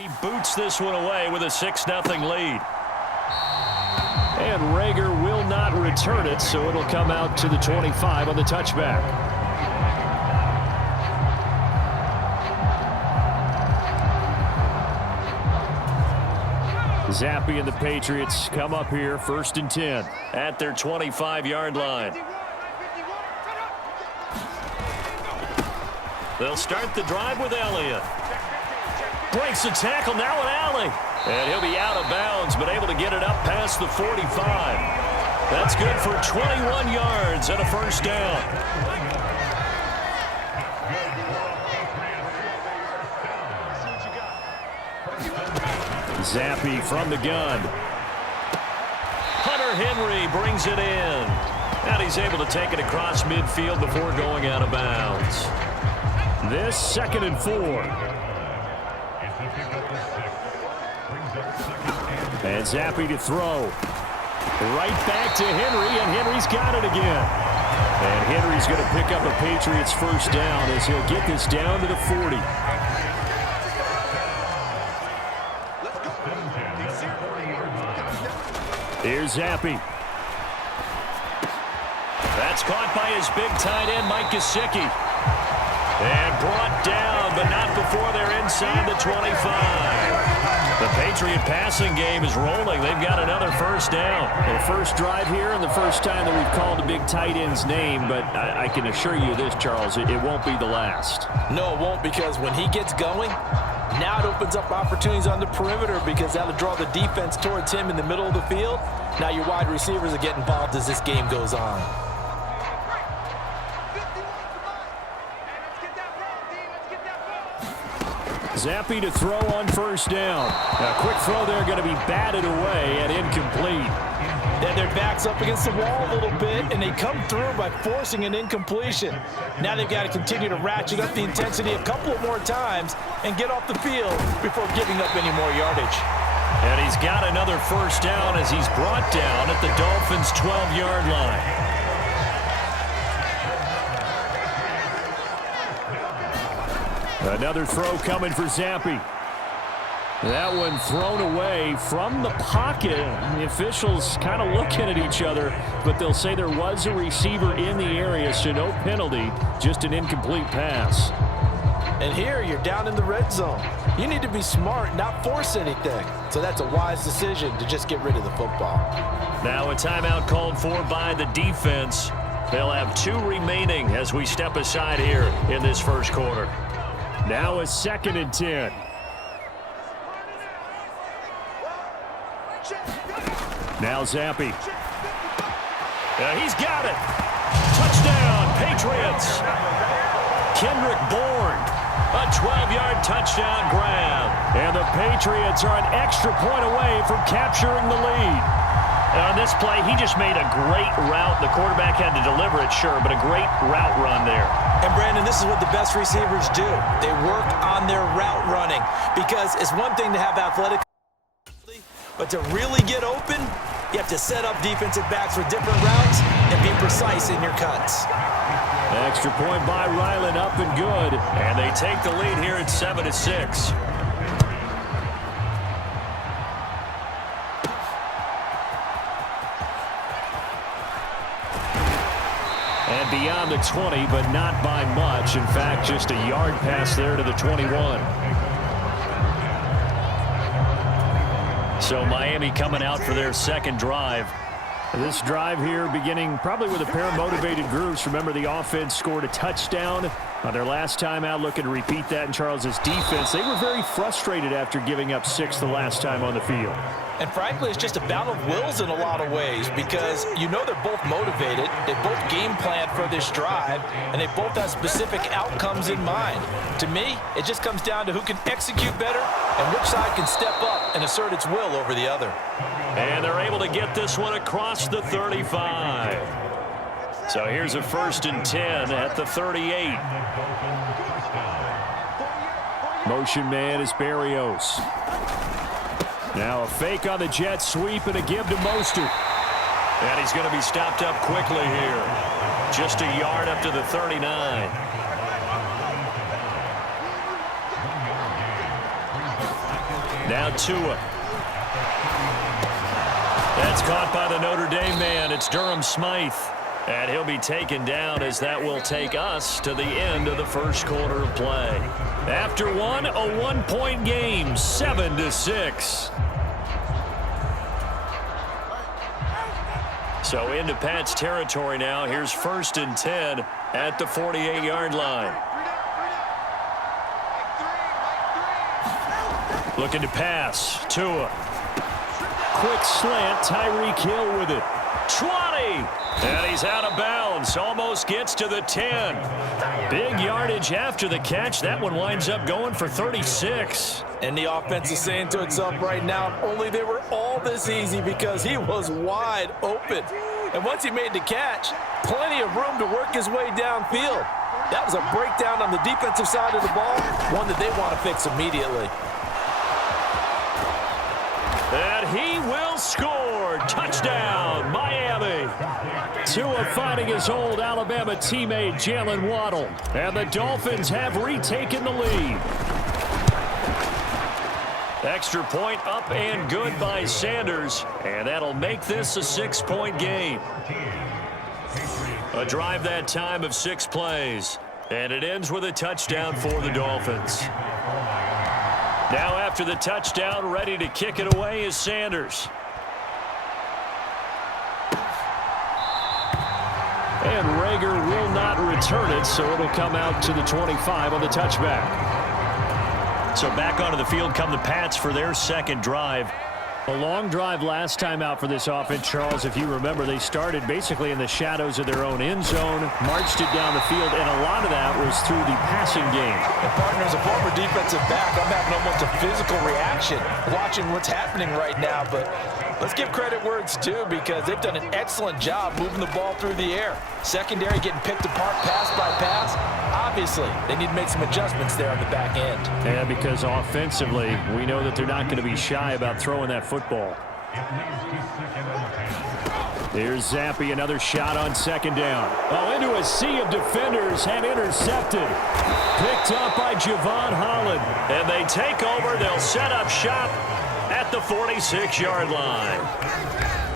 He boots this one away with a 6-0 lead. And Rager will not return it, so it'll come out to the 25 on the touchback. Zappe and the Patriots come up here, 1st and 10 at their 25-yard line. They'll start the drive with Elliott. Breaks the tackle now with Alley. And he'll be out of bounds, but able to get it up past the 45. That's good for 21 yards and a 1st down. Zappe from the gun. Hunter Henry brings it in. And he's able to take it across midfield before going out of bounds. This 2nd and 4. And Zappe to throw. Right back to Henry, and Henry's got it again. And Henry's going to pick up a Patriots 1st down as he'll get this down to the 40. Here's Zappe. That's caught by his big tight end, Mike Gesicki. And brought down, but not before they're inside the 25. The Patriot passing game is rolling. They've got another 1st down. The first drive here and the first time that we've called a big tight end's name, but I can assure you this, Charles, it won't be the last. No, it won't, because when he gets going, now it opens up opportunities on the perimeter because that'll draw the defense towards him in the middle of the field. Now your wide receivers are getting involved as this game goes on. Zappe to throw on 1st down. A quick throw there going to be batted away and incomplete. Then their back's up against the wall a little bit, and they come through by forcing an incompletion. Now they've got to continue to ratchet up the intensity a couple of more times and get off the field before giving up any more yardage. And he's got another 1st down as he's brought down at the Dolphins' 12-yard line. Another throw coming for Zappe. That one thrown away from the pocket. The officials kind of looking at each other, but they'll say there was a receiver in the area, so no penalty, just an incomplete pass. And here you're down in the red zone. You need to be smart, not force anything. So that's a wise decision to just get rid of the football. Now a timeout called for by the defense. They'll have 2 remaining as we step aside here in this 1st quarter. Now a 2nd and 10. Now Zappe. He's got it. Touchdown, Patriots. Kendrick Bourne. A 12-yard touchdown grab. And the Patriots are an extra point away from capturing the lead. On this play, he just made a great route. The quarterback had to deliver it, sure, but a great route run there. And, Brandon, this is what the best receivers do. They work on their route running because it's one thing to have athletic, but to really get open, you have to set up defensive backs with different routes and be precise in your cuts. Extra point by Ryland, up and good. And they take the lead here at 7-6. And beyond the 20, but not by much. In fact, just a yard pass there to the 21. So Miami coming out for their 2nd drive. This drive here beginning probably with a pair of motivated groups. Remember, the offense scored a touchdown on their last time out, looking to repeat that in Charles's defense. They were very frustrated after giving up 6 the last time on the field. And frankly, it's just a battle of wills in a lot of ways because you know they're both motivated, they both game planned for this drive, and they both have specific outcomes in mind. To me, it just comes down to who can execute better and which side can step up and assert its will over the other. And they're able to get this one across the 35. So here's a 1st and 10 at the 38. Motion man is Berrios. Now a fake on the jet sweep and a give to Mostert. And he's going to be stopped up quickly here. Just a yard up to the 39. Now Tua. That's caught by the Notre Dame man. It's Durham Smythe. And he'll be taken down as that will take us to the end of the first quarter of play. After one, a 1-point game, 7-6. So into Pat's territory now. Here's 1st and 10 at the 48-yard line. Looking to pass. Tua. Quick slant. Tyreek Hill with it. 20. And he's out of bounds. Almost gets to the 10. Big yardage after the catch. That one winds up going for 36. And the offense is saying to itself right now, only they were all this easy because he was wide open. And once he made the catch, plenty of room to work his way downfield. That was a breakdown on the defensive side of the ball, one that they want to fix immediately. And he will score. Touchdown, Miami. Tua finding his old Alabama teammate Jalen Waddle. And the Dolphins have retaken the lead. Extra point up and good by Sanders. And that'll make this a 6-point game. A drive that time of 6 plays. And it ends with a touchdown for the Dolphins. Now after the touchdown, ready to kick it away is Sanders. And Rager will not return it, so it'll come out to the 25 on the touchback. So back onto the field come the Pats for their second drive. A long drive last time out for this offense, Charles. If you remember, they started basically in the shadows of their own end zone, marched it down the field, and a lot of that was through the passing game. And partner, as a former defensive back, I'm having almost a physical reaction watching what's happening right now. But let's give credit where it's due because they've done an excellent job moving the ball through the air. Secondary getting picked apart pass by pass. Obviously, they need to make some adjustments there on the back end. Yeah, because offensively, we know that they're not going to be shy about throwing that football. Here's Zappi, another shot on second down. Oh, into a sea of defenders and intercepted. Picked up by Javon Holland. And they take over. They'll set up shop at the 46-yard line.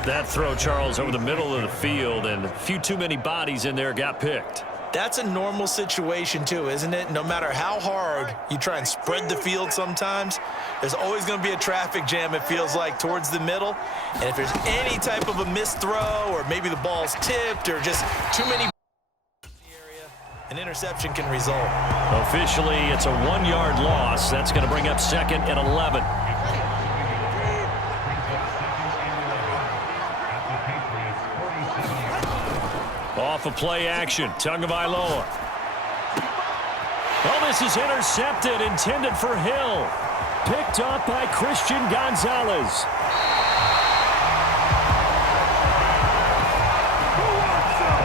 That throw, Charles, over the middle of the field, and a few too many bodies in there got picked. That's a normal situation, too, isn't it? No matter how hard you try and spread the field sometimes, there's always going to be a traffic jam, it feels like, towards the middle. And if there's any type of a missed throw or maybe the ball's tipped or just too many in the area, an interception can result. Officially, it's a 1-yard loss. That's going to bring up 2nd and 11. Off of play action, Tagovailoa. Oh, this is intercepted, intended for Hill. Picked up by Christian Gonzalez.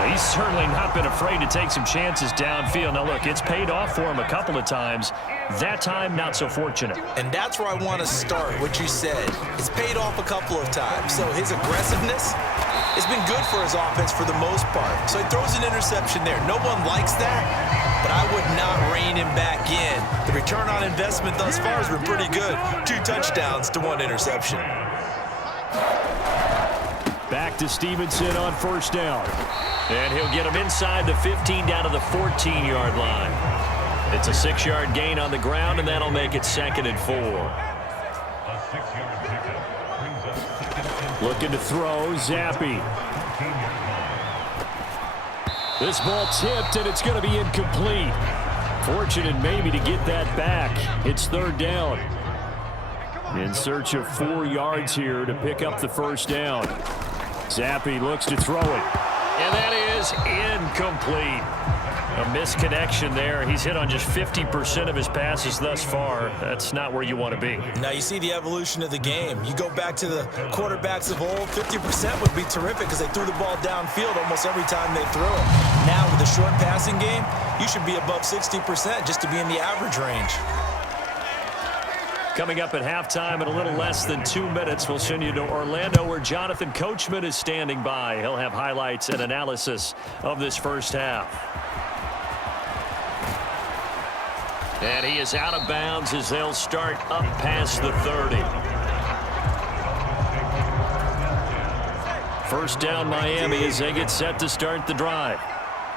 He's certainly not been afraid to take some chances downfield. Now, look, it's paid off for him a couple of times. That time, not so fortunate. And that's where I want to start, what you said. It's paid off a couple of times. So his aggressiveness has been good for his offense for the most part. So he throws an interception there. No one likes that, but I would not rein him back in. The return on investment thus far has been pretty good. 2 touchdowns to 1 interception. Back to Stevenson on first down. And he'll get him inside the 15 down to the 14-yard line. It's a 6-yard gain on the ground, and that'll make it 2nd and 4. Looking to throw, Zappi. This ball tipped, and it's going to be incomplete. Fortunate maybe to get that back. It's 3rd down. In search of 4 yards here to pick up the first down. Zappi looks to throw it. And that is incomplete. A misconnection there. He's hit on just 50% of his passes thus far. That's not where you want to be. Now you see the evolution of the game. You go back to the quarterbacks of old, 50% would be terrific because they threw the ball downfield almost every time they threw it. Now with the short passing game, you should be above 60% just to be in the average range. Coming up at halftime in a little less than 2 minutes, we'll send you to Orlando where Jonathan Coachman is standing by. He'll have highlights and analysis of this first half. And he is out of bounds as they'll start up past the 30. First down Miami as they get set to start the drive.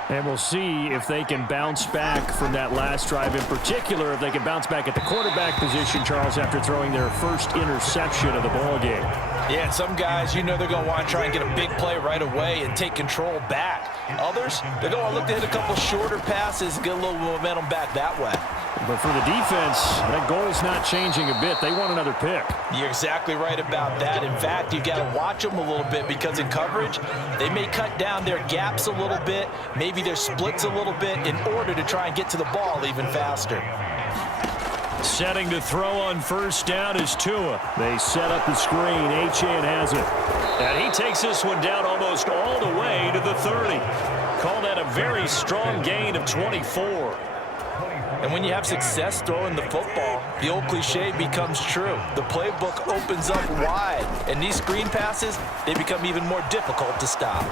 And we'll see if they can bounce back from that last drive. In particular, if they can bounce back at the quarterback position, Charles, after throwing their first interception of the ball game. Yeah, and some guys, you know they're going to want to try and get a big play right away and take control back. Others, they're going to look to hit a couple shorter passes and get a little momentum back that way. But for the defense, that goal's not changing a bit. They want another pick. You're exactly right about that. In fact, you've got to watch them a little bit because in coverage, they may cut down their gaps a little bit, maybe their splits a little bit in order to try and get to the ball even faster. Setting to throw on first down is Tua. They set up the screen. Achane has it. And he takes this one down almost all the way to the 30. Call that a very strong gain of 24. And when you have success throwing the football, the old cliche becomes true. The playbook opens up wide, and these screen passes, they become even more difficult to stop.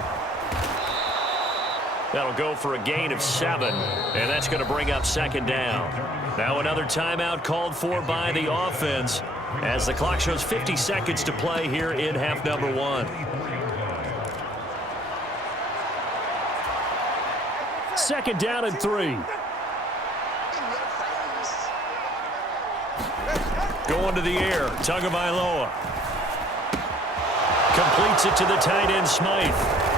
That'll go for a gain of 7, and that's going to bring up second down. Now another timeout called for by the offense as the clock shows 50 seconds to play here in half number 1. Second down and 3. Going to the air, Tagovailoa. Completes it to the tight end, Smythe.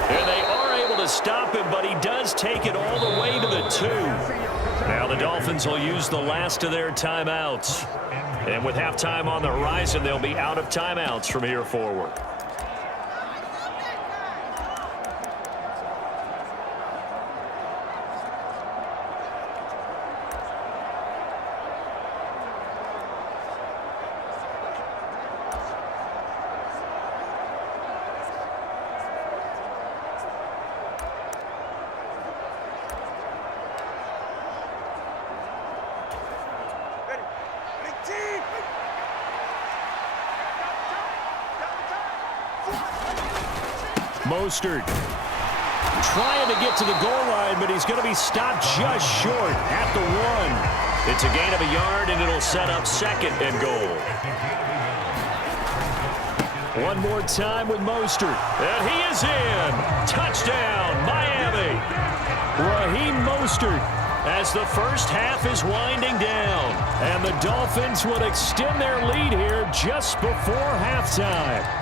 And they are able to stop him, but he does take it all the way to the 2. Now the Dolphins will use the last of their timeouts. And with halftime on the horizon, they'll be out of timeouts from here forward. Mostert trying to get to the goal line, but he's going to be stopped just short at the 1. It's a gain of a yard, and it'll set up second and goal. One more time with Mostert. And he is in. Touchdown, Miami. Raheem Mostert as the first half is winding down. And the Dolphins would extend their lead here just before halftime.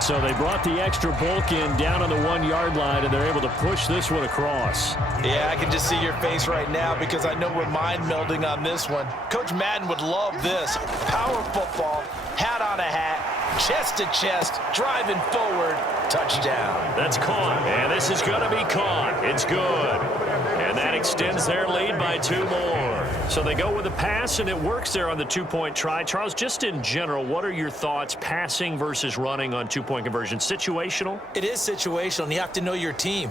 So they brought the extra bulk in down on the 1-yard line, and they're able to push this one across. Yeah, I can just see your face right now because I know we're mind melding on this one. Coach Madden would love this. Power football, hat on a hat, chest to chest, driving forward, touchdown. That's caught, and this is going to be caught. It's good. And that extends their lead by 2 more. So they go with a pass, and it works there on the 2-point try. Charles, just in general, what are your thoughts passing versus running on 2-point conversion? Situational? It is situational, and you have to know your team.